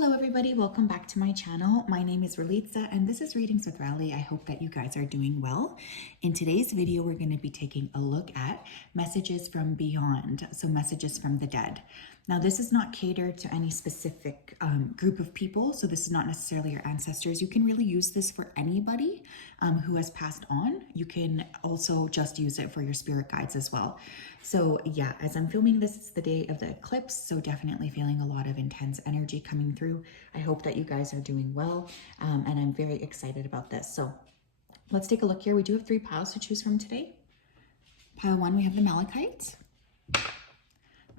Hello everybody, welcome back to my channel. My name is Ralitza and this is Readings with Rally. I hope that you guys are doing well. In today's video, we're going to be taking a look at messages from beyond, so messages from the dead. Now this is not catered to any specific group of people, so this is not necessarily your ancestors. You can really use this for anybody who has passed on. You can also just use it for your spirit guides as well. So yeah, as I'm filming this, it's the day of the eclipse, so definitely feeling a lot of intense energy coming through. I hope that you guys are doing well, and I'm very excited about this. So let's take a look here. We do have 3 piles to choose from today. Pile 1, we have the malachite.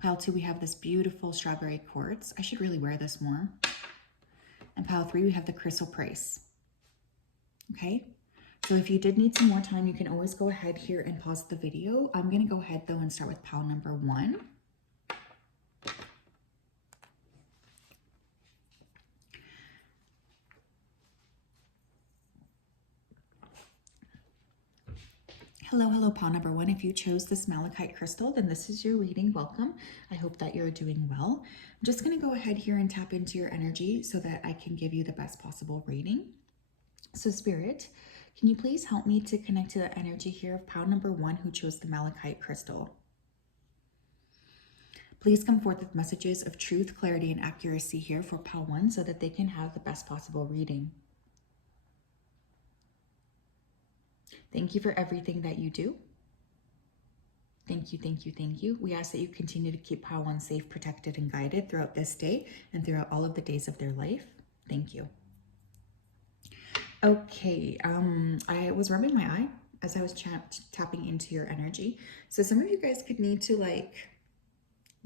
Pile 2, we have this beautiful strawberry quartz. I should really wear this more. And pile 3, we have the chrysoprase. Okay, so if you did need some more time, you can always go ahead here and pause the video. I'm going to go ahead though and start with pile number 1. Hello, pile number 1. If you chose this malachite crystal, then this is your reading. Welcome. I hope that you're doing well. I'm just going to go ahead here and tap into your energy so that I can give you the best possible reading. So Spirit, can you please help me to connect to the energy here of pile number 1 who chose the malachite crystal? Please come forth with messages of truth, clarity, and accuracy here for pile 1 so that they can have the best possible reading. Thank you for everything that you do. Thank you, thank you, thank you. We ask that you continue to keep pile 1 safe, protected, and guided throughout this day and throughout all of the days of their life. Thank you. Okay, I was rubbing my eye as I was tapping into your energy. So some of you guys could need to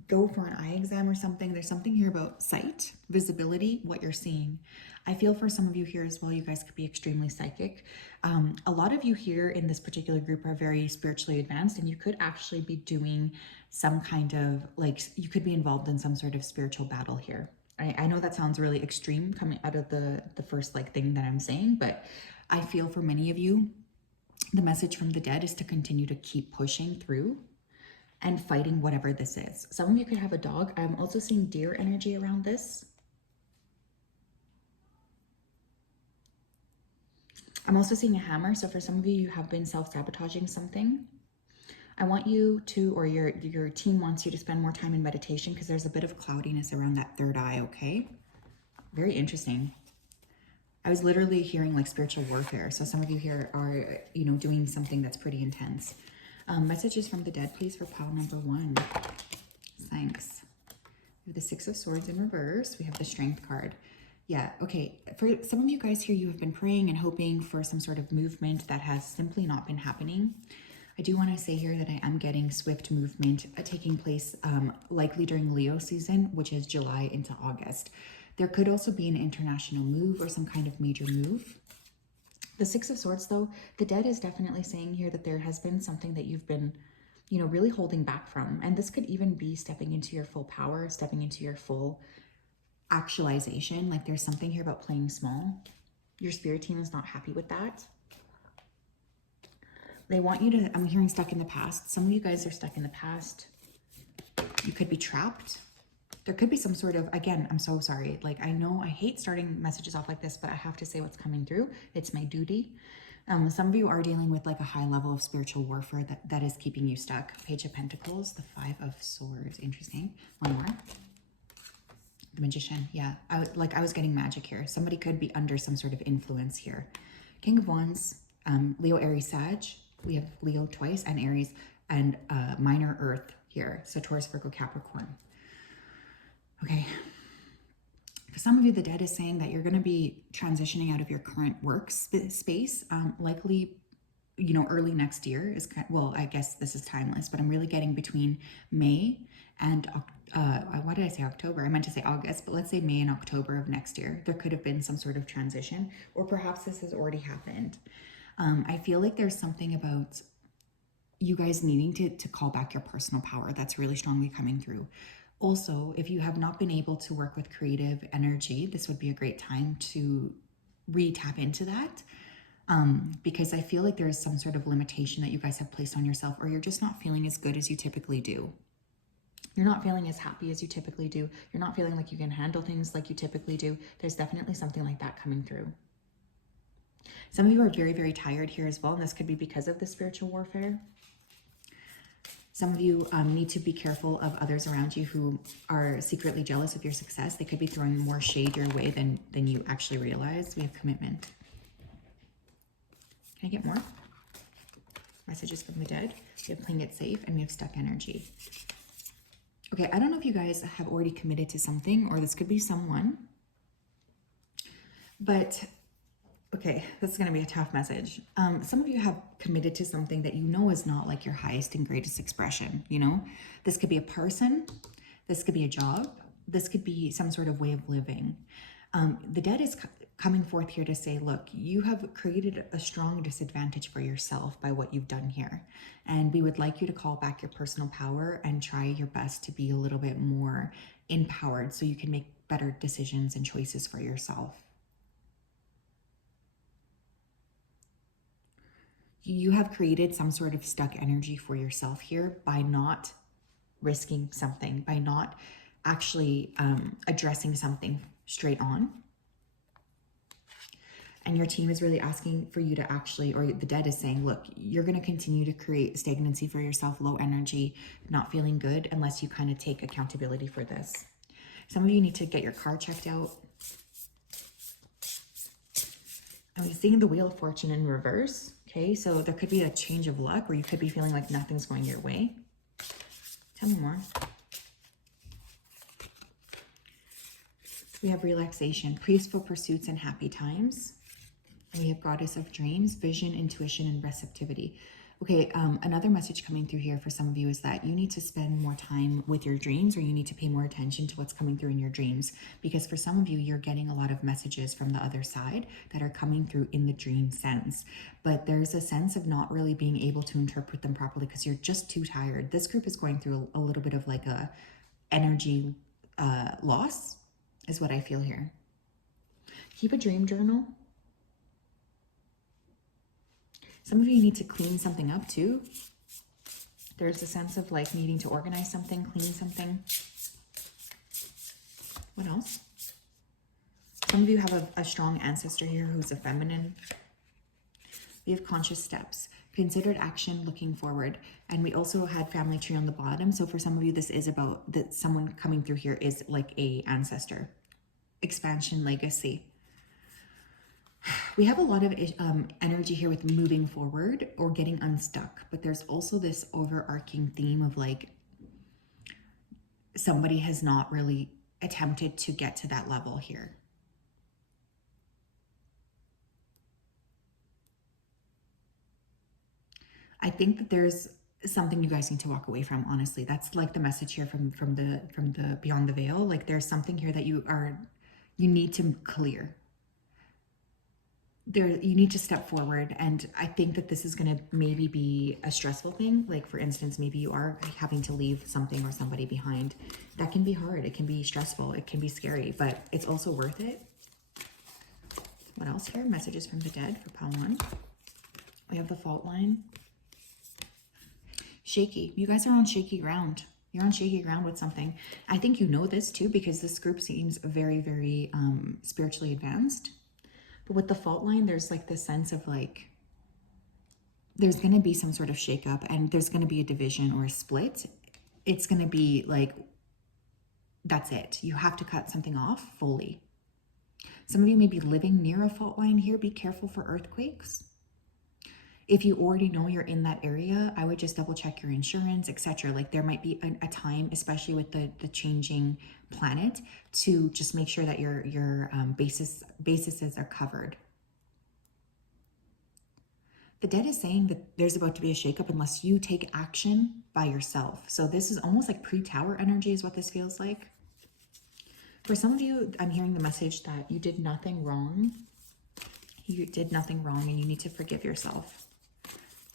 go for an eye exam or something. There's something here about sight, visibility, what you're seeing. I feel for some of you here as well, you guys could be extremely psychic. A lot of you here in this particular group are very spiritually advanced, and you could actually be doing some kind of, you could be involved in some sort of spiritual battle here. I know that sounds really extreme coming out of the first thing that I'm saying, but I feel for many of you, the message from the dead is to continue to keep pushing through and fighting whatever this is. Some of you could have a dog. I'm also seeing deer energy around this. I'm also seeing a hammer. So for some of you, you have been self-sabotaging something. I want you to, or your team wants you to spend more time in meditation because there's a bit of cloudiness around that third eye, okay? Very interesting. I was literally hearing like spiritual warfare. So some of you here are, doing something that's pretty intense. Messages from the dead, please, for pile number 1. Thanks. We have the 6 of Swords in reverse. We have the Strength card. Yeah, okay. For some of you guys here, you have been praying and hoping for some sort of movement that has simply not been happening. I do want to say here that I am getting swift movement taking place likely during Leo season, which is July into August. There could also be an international move or some kind of major move. The 6 of Swords, though, the dead is definitely saying here that there has been something that you've been, really holding back from. And this could even be stepping into your full power, stepping into your full actualization. Like there's something here about playing small. Your spirit team is not happy with that. They want you to, I'm hearing stuck in the past. Some of you guys are stuck in the past. You could be trapped. There could be some sort of, again, I'm so sorry. I know I hate starting messages off like this, but I have to say what's coming through. It's my duty. Some of you are dealing with a high level of spiritual warfare that is keeping you stuck. Page of Pentacles, the 5 of Swords. Interesting. One more. The Magician. Yeah, I was getting magic here. Somebody could be under some sort of influence here. King of Wands, Leo, Aries, Sag. We have Leo twice and Aries and minor Earth here. So Taurus, Virgo, Capricorn. Okay. For some of you, the dead is saying that you're going to be transitioning out of your current work space, likely, early next year is well, I guess this is timeless, but I'm really getting between May and why did I say October? I meant to say August, but let's say May and October of next year. There could have been some sort of transition, or perhaps this has already happened. I feel like there's something about you guys needing to call back your personal power that's really strongly coming through. Also, if you have not been able to work with creative energy, this would be a great time to re-tap into that, because I feel like there is some sort of limitation that you guys have placed on yourself, or you're just not feeling as good as you typically do. You're not feeling as happy as you typically do. You're not feeling like you can handle things like you typically do. There's definitely something like that coming through. Some of you are very, very tired here as well, and this could be because of the spiritual warfare. Some of you need to be careful of others around you who are secretly jealous of your success. They could be throwing more shade your way than you actually realize. We have commitment. Can I get more? Messages from the dead. We have playing it safe, and we have stuck energy. Okay, I don't know if you guys have already committed to something, or this could be someone. But, okay, this is going to be a tough message. Some of you have committed to something that you know is not like your highest and greatest expression, you know? This could be a person. This could be a job. This could be some sort of way of living. The dead is coming forth here to say, look, you have created a strong disadvantage for yourself by what you've done here. And we would like you to call back your personal power and try your best to be a little bit more empowered so you can make better decisions and choices for yourself. You have created some sort of stuck energy for yourself here by not risking something, by not actually addressing something straight on. And your team is really asking for you to actually, or the dead is saying, look, you're going to continue to create stagnancy for yourself, low energy, not feeling good, unless you kind of take accountability for this. Some of you need to get your car checked out. I'm seeing the Wheel of Fortune in reverse. Okay, so there could be a change of luck, or you could be feeling like nothing's going your way. Tell me more. We have relaxation, peaceful pursuits, and happy times. And we have Goddess of Dreams, vision, intuition, and receptivity. Okay, another message coming through here for some of you is that you need to spend more time with your dreams, or you need to pay more attention to what's coming through in your dreams. Because for some of you, you're getting a lot of messages from the other side that are coming through in the dream sense. But there's a sense of not really being able to interpret them properly because you're just too tired. This group is going through a little bit of like a energy loss is what I feel here. Keep a dream journal. Some of you need to clean something up too. There's a sense of like needing to organize something, clean something. What else? Some of you have a strong ancestor here who's a feminine. We have conscious steps, considered action, looking forward. And we also had family tree on the bottom. So for some of you, this is about that someone coming through here is like a ancestor. Expansion, legacy. We have a lot of energy here with moving forward or getting unstuck, but there's also this overarching theme of like somebody has not really attempted to get to that level here. I think that there's something you guys need to walk away from, honestly. That's like the message here from the Beyond the Veil. Like there's something here that you need to clear. You need to step forward, and I think that this is going to maybe be a stressful thing. Like for instance, maybe you are having to leave something or somebody behind. That can be hard, it can be stressful, it can be scary, but it's also worth it. What else here? Messages from the dead for pile 1. We have the fault line. Shaky. You guys are on shaky ground. You're on shaky ground with something. I think you know this too, because this group seems very, very spiritually advanced. But with the fault line, there's like this sense of like, there's going to be some sort of shakeup, and there's going to be a division or a split. It's going to be like, that's it. You have to cut something off fully. Some of you may be living near a fault line here. Be careful for earthquakes. If you already know you're in that area, I would just double check your insurance, etc. Like there might be a time, especially with the changing planet, to just make sure that your bases are covered. The dead is saying that there's about to be a shakeup unless you take action by yourself. So this is almost like pre-tower energy is what this feels like. For some of you, I'm hearing the message that you did nothing wrong. You did nothing wrong and you need to forgive yourself.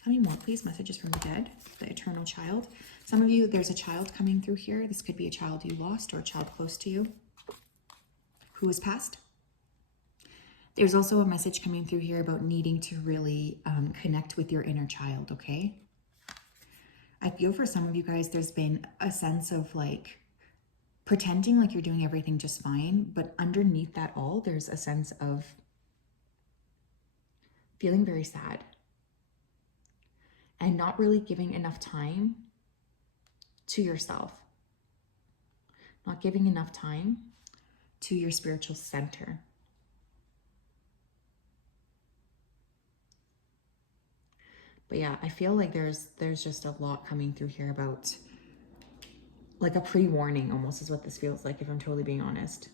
Tell me more, please. Messages from the dead, the eternal child. Some of you, there's a child coming through here. This could be a child you lost or a child close to you who has passed. There's also a message coming through here about needing to really connect with your inner child, okay? I feel for some of you guys, there's been a sense of like pretending like you're doing everything just fine, but underneath that all, there's a sense of feeling very sad and not really giving enough time to yourself, not giving enough time to your spiritual center. But yeah, I feel like there's just a lot coming through here about like a pre-warning almost is what this feels like, if I'm totally being honest.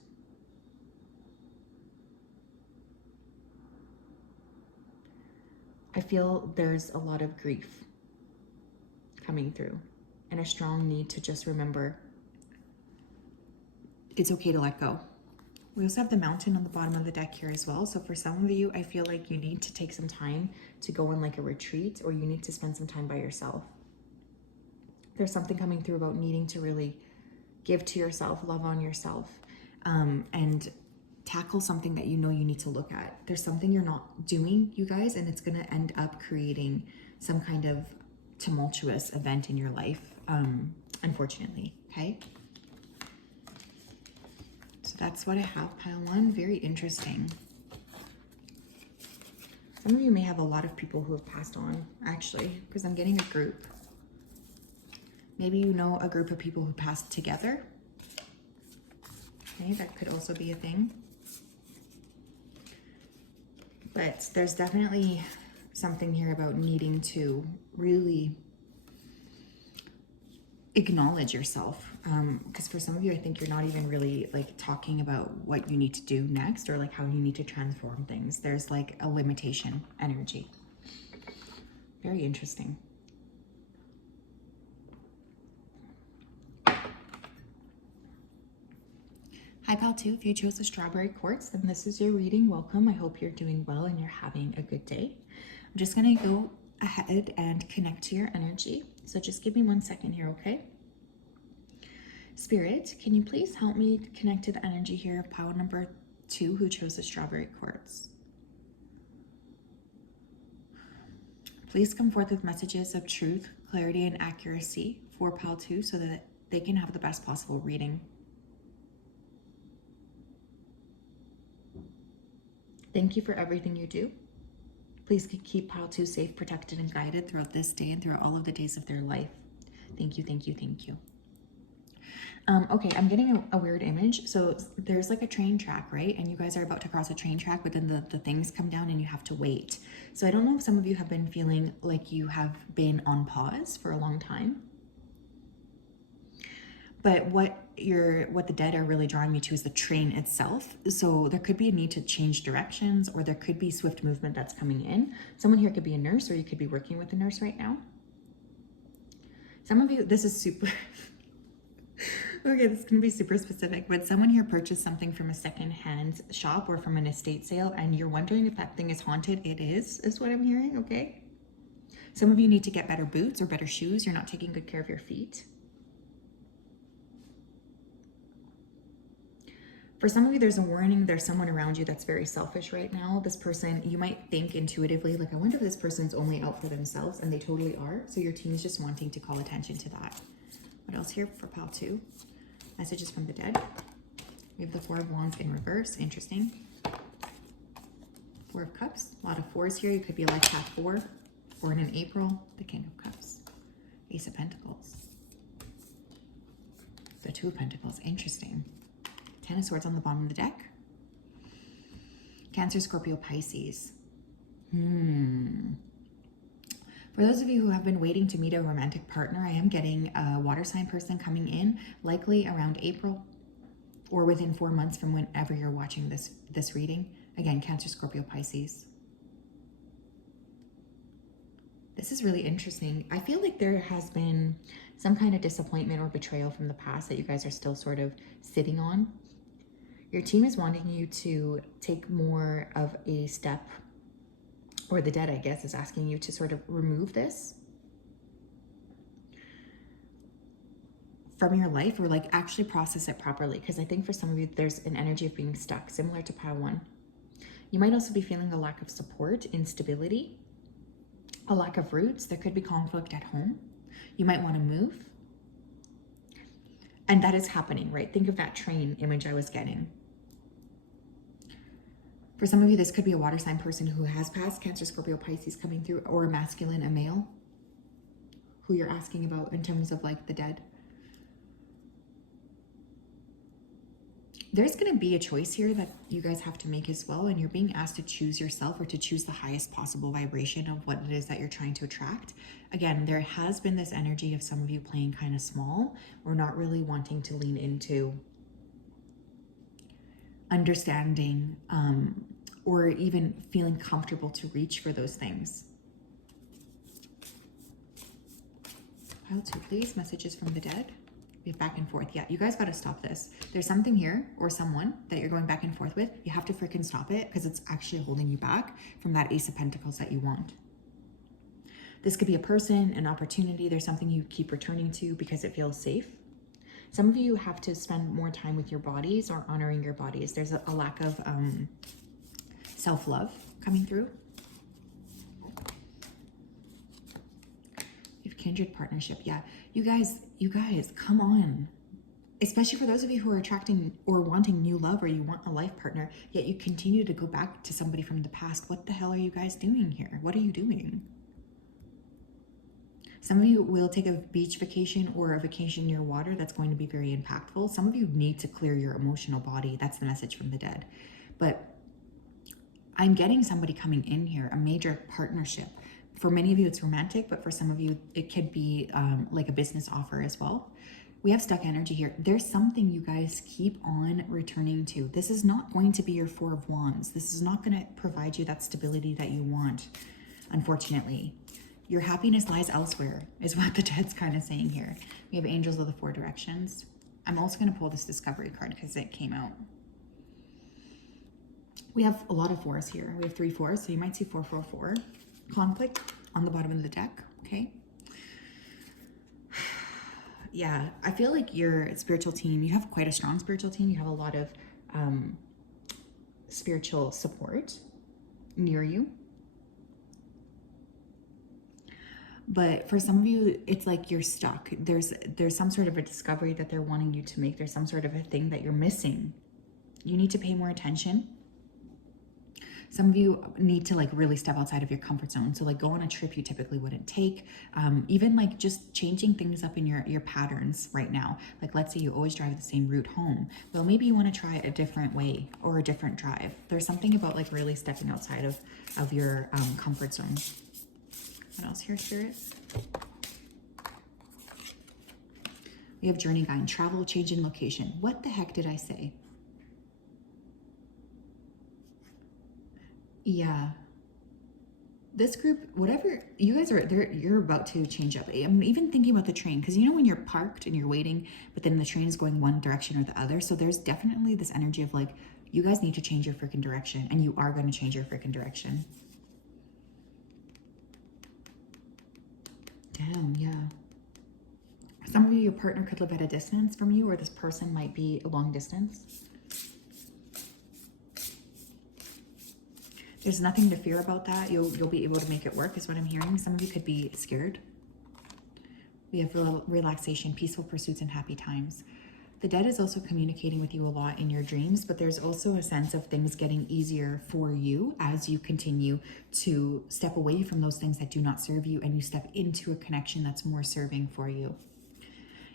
I feel there's a lot of grief coming through and a strong need to just remember it's okay to let go. We also have the mountain on the bottom of the deck here as well. So for some of you, I feel like you need to take some time to go on like a retreat, or you need to spend some time by yourself. There's something coming through about needing to really give to yourself, love on yourself, and tackle something that you know you need to look at. There's something you're not doing, you guys, and it's going to end up creating some kind of tumultuous event in your life, unfortunately, okay? So that's what I have, pile one. Very interesting. Some of you may have a lot of people who have passed on, actually, because I'm getting a group. Maybe you know a group of people who passed together. Okay, that could also be a thing. But there's definitely something here about needing to really acknowledge yourself, because for some of you, I think you're not even really like talking about what you need to do next, or like how you need to transform things. There's like a limitation energy. Very interesting. Hi pal 2, if you chose the strawberry quartz, then this is your reading. Welcome. I hope you're doing well and you're having a good day. I'm just gonna go ahead and connect to your energy. So just give me 1 second here, okay? Spirit, can you please help me connect to the energy here of pile number 2 who chose the strawberry quartz? Please come forth with messages of truth, clarity, and accuracy for pile 2 so that they can have the best possible reading. Thank you for everything you do. Please keep pile 2 safe, protected, and guided throughout this day and throughout all of the days of their life. Thank you, thank you, thank you. Okay, I'm getting a weird image. So there's like a train track, right? And you guys are about to cross a train track, but then the things come down and you have to wait. So I don't know if some of you have been feeling like you have been on pause for a long time. But what the dead are really drawing me to is the train itself. So there could be a need to change directions, or there could be swift movement that's coming in. Someone here could be a nurse, or you could be working with a nurse right now. Some of you, this is super... Okay, this is going to be super specific, but someone here purchased something from a secondhand shop or from an estate sale, and you're wondering if that thing is haunted. It is what I'm hearing, okay? Some of you need to get better boots or better shoes. You're not taking good care of your feet. For some of you, there's a warning. There's someone around you that's very selfish right now. This person, you might think intuitively, like, I wonder if this person's only out for themselves, and they totally are. So your team is just wanting to call attention to that. What else here for pile 2? Messages from the dead. We have the 4 of Wands in reverse. Interesting. 4 of Cups. A lot of 4s here. You could be a life path 4. Born in April. The King of Cups. Ace of Pentacles. The 2 of Pentacles. Interesting. 10 of Swords on the bottom of the deck. Cancer, Scorpio, Pisces. For those of you who have been waiting to meet a romantic partner, I am getting a water sign person coming in, likely around April or within 4 months from whenever you're watching this reading. Again, Cancer, Scorpio, Pisces. This is really interesting. I feel like there has been some kind of disappointment or betrayal from the past that you guys are still sort of sitting on. Your team is wanting you to take more of a step, or the dead, I guess, is asking you to sort of remove this from your life, or like actually process it properly. Because I think for some of you, there's an energy of being stuck, similar to pile 1. You might also be feeling a lack of support, instability, a lack of roots. There could be conflict at home. You might want to move. And that is happening, right? Think of that train image I was getting. For some of you, this could be a water sign person who has passed, Cancer, Scorpio, Pisces coming through, or a masculine, a male, who you're asking about in terms of like the dead. There's going to be a choice here that you guys have to make as well, and you're being asked to choose yourself or to choose the highest possible vibration of what it is that you're trying to attract. Again, there has been this energy of some of you playing kind of small or not really wanting to lean into understanding or even feeling comfortable to reach for those things. Pile 2, please. Messages from the dead. We have back and forth. Yeah, you guys got to stop this. There's something here or someone that you're going back and forth with. You have to freaking stop it because it's actually holding you back from that Ace of Pentacles that you want. This could be a person, an opportunity. There's something you keep returning to because it feels safe. Some of you have to spend more time with your bodies or honoring your bodies. There's a lack of self-love coming through. Kindred partnership. Yeah, you guys, come on. Especially for those of you who are attracting or wanting new love, or you want a life partner, yet you continue to go back to somebody from the past. What the hell are you guys doing here? What are you doing? Some of you will take a beach vacation or a vacation near water that's going to be very impactful. Some of you need to clear your emotional body. That's the message from the dead. But I'm getting somebody coming in here, a major partnership. For many of you, it's romantic, but for some of you, it could be like a business offer as well. We have stuck energy here. There's something you guys keep on returning to. This is not going to be your 4 of Wands. This is not going to provide you that stability that you want, unfortunately. Your happiness lies elsewhere, is what the dead's kind of saying here. We have Angels of the 4 Directions. I'm also going to pull this Discovery card because it came out. We have a lot of 4s here. We have 3 4s, so you might see 4 4 4. Conflict on the bottom of the deck, okay? Yeah, I feel like your spiritual team, you have quite a strong spiritual team. You have a lot of spiritual support near you. But for some of you, it's like you're stuck. There's some sort of a discovery that they're wanting you to make. There's some sort of a thing that you're missing. You need to pay more attention. Some of you need to like really step outside of your comfort zone. So like go on a trip you typically wouldn't take. Even like just changing things up in your patterns right now. Like let's say you always drive the same route home. Well, maybe you want to try a different way or a different drive. There's something about like really stepping outside of your comfort zone. What else here, Spirit? We have Journey Guide, travel, change in location. What the heck did I say? Yeah, this group, whatever you guys are there, you're about to change up. I'm even thinking about the train, because you know when you're parked and you're waiting, but then the train is going one direction or the other. So there's definitely this energy of like, you guys need to change your freaking direction, and you are going to change your freaking direction. Damn, yeah. Some of you, your partner could live at a distance from you, or this person might be a long distance. There's nothing to fear about that. You'll be able to make it work is what I'm hearing. Some of you could be scared. We have relaxation, peaceful pursuits, and happy times. The dead is also communicating with you a lot in your dreams, but there's also a sense of things getting easier for you as you continue to step away from those things that do not serve you and you step into a connection that's more serving for you.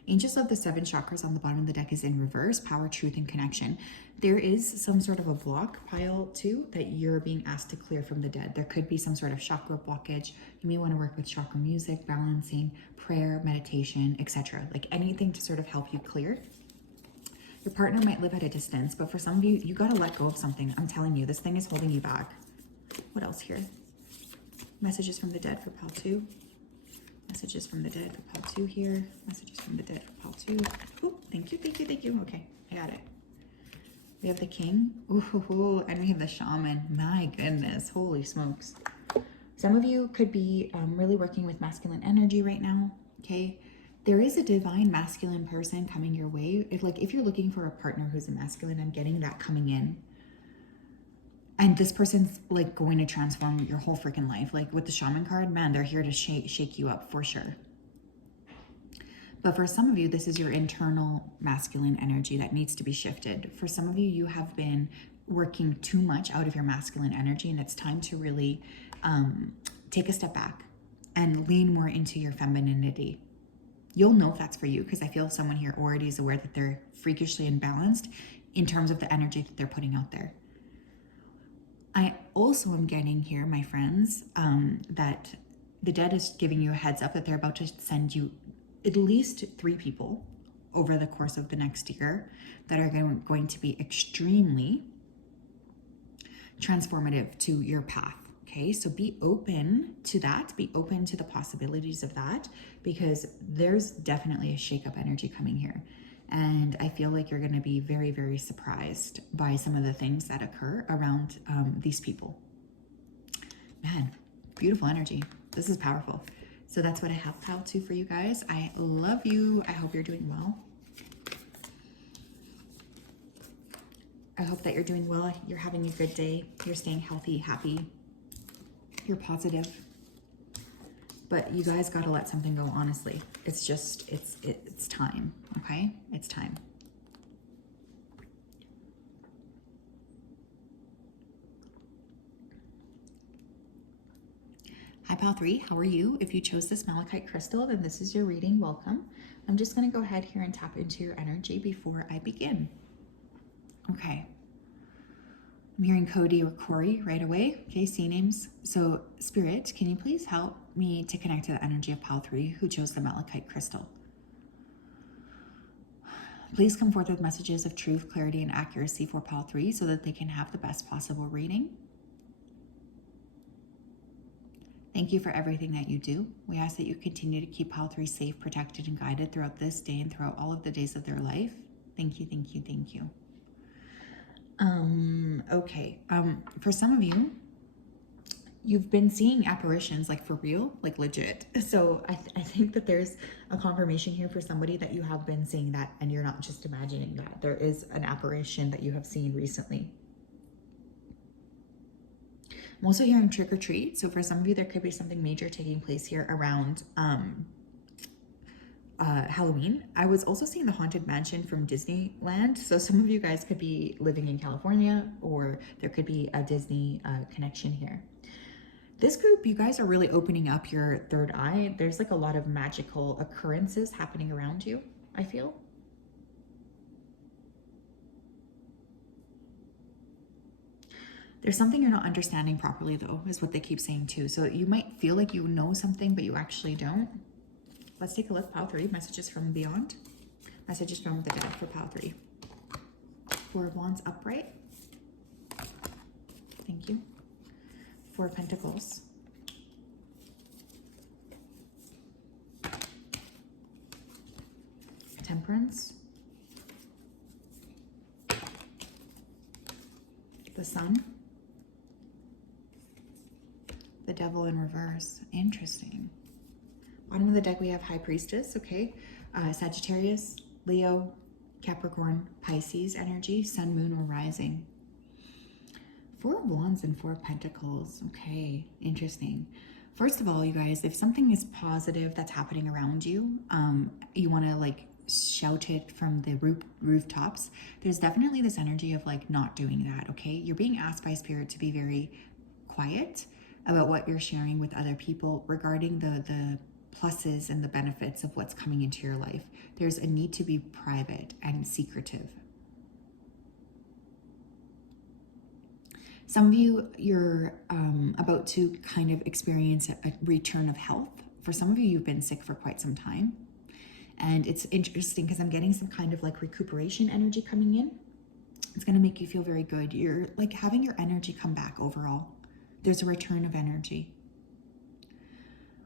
Angels of the 7 chakras on the bottom of the deck is in reverse, power, truth, and connection. There is some sort of a block, pile 2, that you're being asked to clear from the dead. There could be some sort of chakra blockage. You may want to work with chakra music, balancing, prayer, meditation, etc. Like anything to sort of help you clear. Your partner might live at a distance, but for some of you, you got to let go of something. I'm telling you, this thing is holding you back. What else here? Messages from the dead for pile 2. Messages from the dead for pile 2 here. Messages from the dead for pile 2. Ooh, thank you, thank you, thank you. Okay, I got it. We have the king. Ooh, and we have the shaman. My goodness, holy smokes. Some of you could be really working with masculine energy right now, okay? There is a divine masculine person coming your way. If you're looking for a partner who's a masculine, I'm getting that coming in. And this person's like going to transform your whole freaking life. Like with the shaman card, man, they're here to shake you up for sure. But for some of you, this is your internal masculine energy that needs to be shifted. For some of you, you have been working too much out of your masculine energy, and it's time to really take a step back and lean more into your femininity. You'll know if that's for you, because I feel someone here already is aware that they're freakishly imbalanced in terms of the energy that they're putting out there. I also am getting here, my friends, that the dead is giving you a heads up that they're about to send you at least 3 people over the course of the next year that are going to be extremely transformative to your path. Okay, so be open to that, be open to the possibilities of that, because there's definitely a shake-up energy coming here. And I feel like you're going to be very, very surprised by some of the things that occur around these people. Man, beautiful energy. This is powerful. So that's what I have piled to for you guys. I love you. I hope you're doing well. I hope that you're doing well. You're having a good day. You're staying healthy, happy. You're positive. But you guys got to let something go, honestly. It's just, it's time, okay? It's time. Hi, Pal 3, how are you? If you chose this malachite crystal, then this is your reading. Welcome. I'm just going to go ahead here and tap into your energy before I begin. Okay. I'm hearing Cody or Corey right away. Okay, C names. So, Spirit, can you please help me to connect to the energy of Pal 3 who chose the malachite crystal? Please come forth with messages of truth, clarity, and accuracy for Pal 3 so that they can have the best possible reading. Thank you for everything that you do. We ask that you continue to keep Pal 3 safe, protected, and guided throughout this day and throughout all of the days of their life. Thank you, thank you, thank you. Okay. For some of you, you've been seeing apparitions, like for real, like legit. So I think that there's a confirmation here for somebody that you have been seeing that, and you're not just imagining that. There is an apparition that you have seen recently. I'm also hearing trick or treat. So for some of you, there could be something major taking place here around Halloween. I was also seeing the Haunted Mansion from Disneyland. So some of you guys could be living in California, or there could be a Disney connection here. This group, you guys are really opening up your third eye. There's like a lot of magical occurrences happening around you, I feel. There's something you're not understanding properly, though, is what they keep saying too. So you might feel like you know something, but you actually don't. Let's take a look. Pal 3, messages from beyond. Messages from the dead for Pal 3. 4 of Wands upright. Thank you. 4 of Pentacles. Temperance. The Sun. The Devil in reverse. Interesting. Bottom of the deck, we have High Priestess, okay? Sagittarius, Leo, Capricorn, Pisces energy, Sun, Moon, or Rising. 4 of Wands and 4 of Pentacles. Okay, interesting. First of all, you guys, if something is positive that's happening around you, you want to like shout it from the rooftops. There's definitely this energy of like not doing that, okay? You're being asked by Spirit to be very quiet about what you're sharing with other people regarding the pluses and the benefits of what's coming into your life. There's a need to be private and secretive. Some of you, you're about to kind of experience a return of health. For some of you, you've been sick for quite some time. And it's interesting because I'm getting some kind of like recuperation energy coming in. It's going to make you feel very good. You're like having your energy come back overall. There's a return of energy.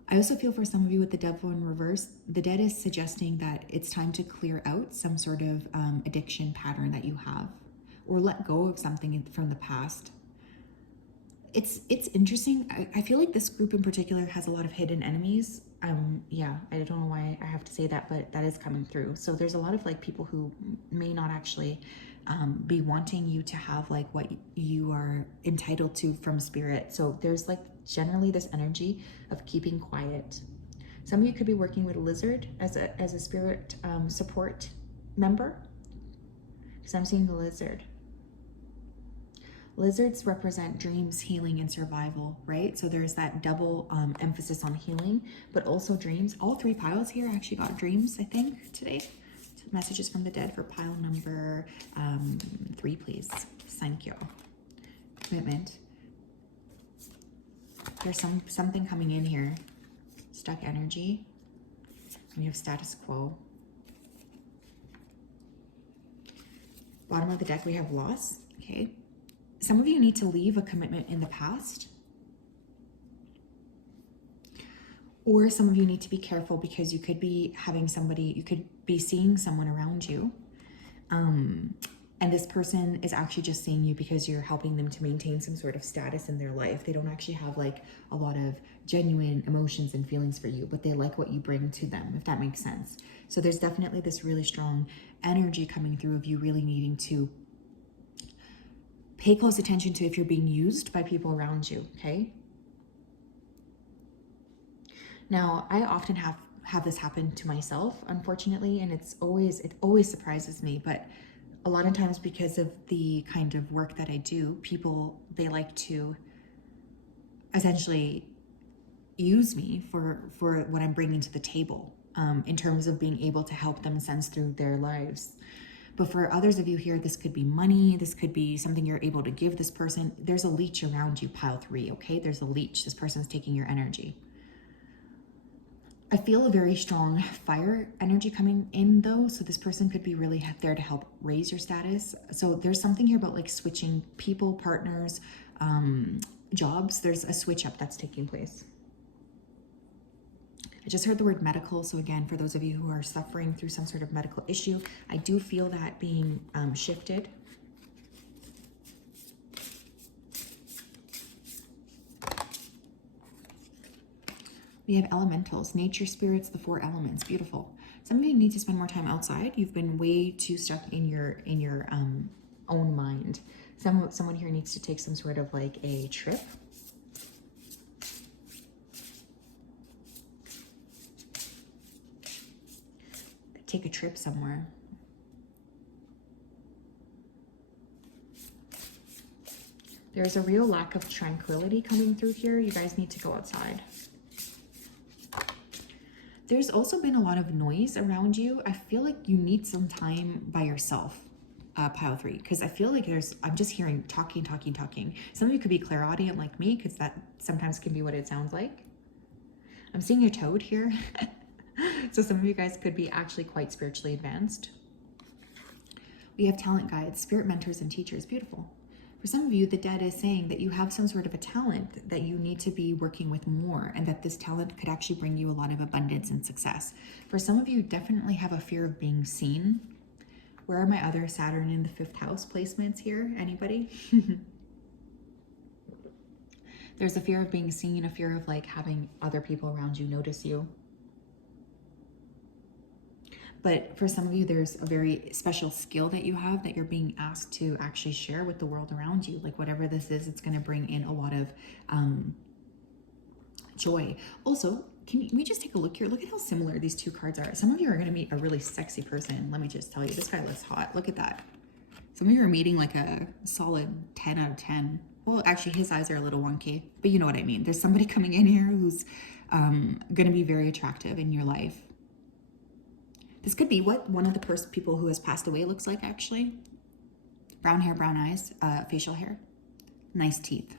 I also feel for some of you with the Devil in reverse, the dead is suggesting that it's time to clear out some sort of addiction pattern that you have, or let go of something from the past. It's interesting. I feel like this group in particular has a lot of hidden enemies. Yeah, I don't know why I have to say that, but that is coming through. So there's a lot of like people who may not actually be wanting you to have like what you are entitled to from Spirit. So there's like generally this energy of keeping quiet. Some of you could be working with a lizard as a spirit support member, because I'm seeing the lizard. Lizards represent dreams, healing, and survival, right? So there's that double emphasis on healing, but also dreams. All 3 piles here actually got dreams, I think, today. So messages from the dead for pile number 3, please. Thank you. Commitment. There's something coming in here. Stuck energy. We have status quo. Bottom of the deck, we have loss. Okay. Some of you need to leave a commitment in the past. Or some of you need to be careful because you could be having somebody, you could be seeing someone around you. And this person is actually just seeing you because you're helping them to maintain some sort of status in their life. They don't actually have like a lot of genuine emotions and feelings for you, but they like what you bring to them, if that makes sense. So there's definitely this really strong energy coming through of you really needing to pay close attention to if you're being used by people around you, okay? Now, I often have this happen to myself, unfortunately, and it always surprises me, but a lot of times because of the kind of work that I do, people, they like to essentially use me for what I'm bringing to the table in terms of being able to help them sense through their lives. But for others of you here, this could be money. This could be something you're able to give this person. There's a leech around you, pile 3, okay? There's a leech. This person's taking your energy. I feel a very strong fire energy coming in though. So this person could be really there to help raise your status. So there's something here about like switching people, partners, jobs. There's a switch up that's taking place. I just heard the word medical. So again, for those of you who are suffering through some sort of medical issue, I do feel that being shifted. We have elementals, nature spirits, the 4 elements. Beautiful. Some of you need to spend more time outside. You've been way too stuck in your own mind. Someone here needs to take some sort of like a trip. Take a trip somewhere. There's a real lack of tranquility coming through here. You guys need to go outside. There's also been a lot of noise around you. I feel like you need some time by yourself, pile 3, because I feel like I'm just hearing talking. Some of you could be clairaudient like me, because that sometimes can be what it sounds like. I'm seeing a toad here. So some of you guys could be actually quite spiritually advanced. We have talent guides, spirit mentors, and teachers. Beautiful. For some of you, the dead is saying that you have some sort of a talent that you need to be working with more, and that this talent could actually bring you a lot of abundance and success. For some of you, definitely have a fear of being seen. Where are my other Saturn in the 5th house placements here? Anybody? There's a fear of being seen, a fear of like having other people around you notice you. But for some of you, there's a very special skill that you have that you're being asked to actually share with the world around you. Like whatever this is, it's going to bring in a lot of joy. Also, can we just take a look here? Look at how similar these 2 cards are. Some of you are going to meet a really sexy person. Let me just tell you, this guy looks hot. Look at that. Some of you are meeting like a solid 10 out of 10. Well, actually, his eyes are a little wonky, but you know what I mean. There's somebody coming in here who's going to be very attractive in your life. This could be what one of the people who has passed away looks like, actually. Brown hair, brown eyes, facial hair, nice teeth.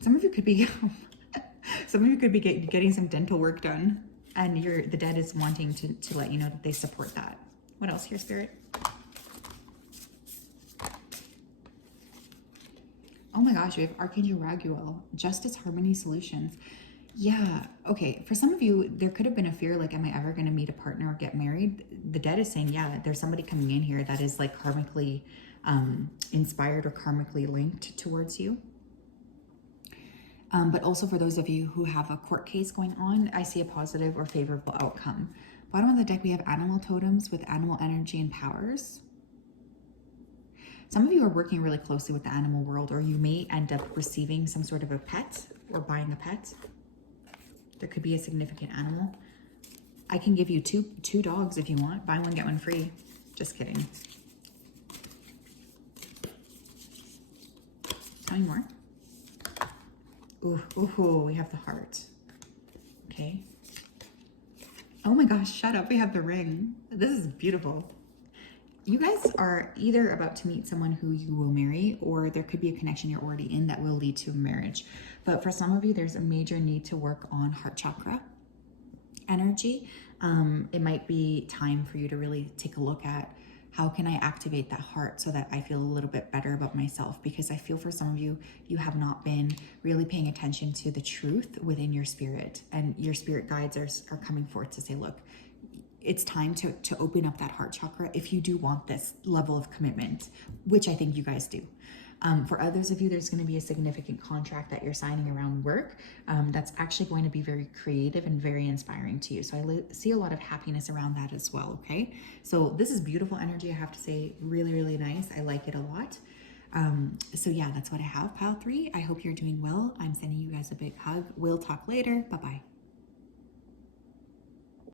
Some of you could be, getting some dental work done, and the dead is wanting to let you know that they support that. What else here, Spirit? Oh my gosh, we have Archangel Raguel, Justice, Harmony, Solutions. Yeah, okay. For some of you, there could have been a fear like, am I ever going to meet a partner or get married? The dead is saying, yeah, there's somebody coming in here that is like karmically inspired or karmically linked towards you. But also for those of you who have a court case going on, I see a positive or favorable outcome. Bottom of the deck, we have animal totems with animal energy and powers. Some of you are working really closely with the animal world, or you may end up receiving some sort of a pet or buying a pet. There could be a significant animal. I can give you two dogs if you want. Buy one, get one free. Just kidding. Tell me more. Ooh, ooh, we have the heart. Okay. Oh my gosh, shut up. We have the ring. This is beautiful. You guys are either about to meet someone who you will marry, or there could be a connection you're already in that will lead to a marriage. But for some of you, there's a major need to work on heart chakra energy. It might be time for you to really take a look at how can I activate that heart so that I feel a little bit better about myself, because I feel for some of you, you have not been really paying attention to the truth within your spirit, and your spirit guides are coming forth to say, look, it's time to open up that heart chakra if you do want this level of commitment, which I think you guys do. For others of you, there's going to be a significant contract that you're signing around work that's actually going to be very creative and very inspiring to you. So I see a lot of happiness around that as well, okay? So this is beautiful energy, I have to say. Really, really nice. I like it a lot. So yeah, that's what I have, pile 3. I hope you're doing well. I'm sending you guys a big hug. We'll talk later. Bye-bye.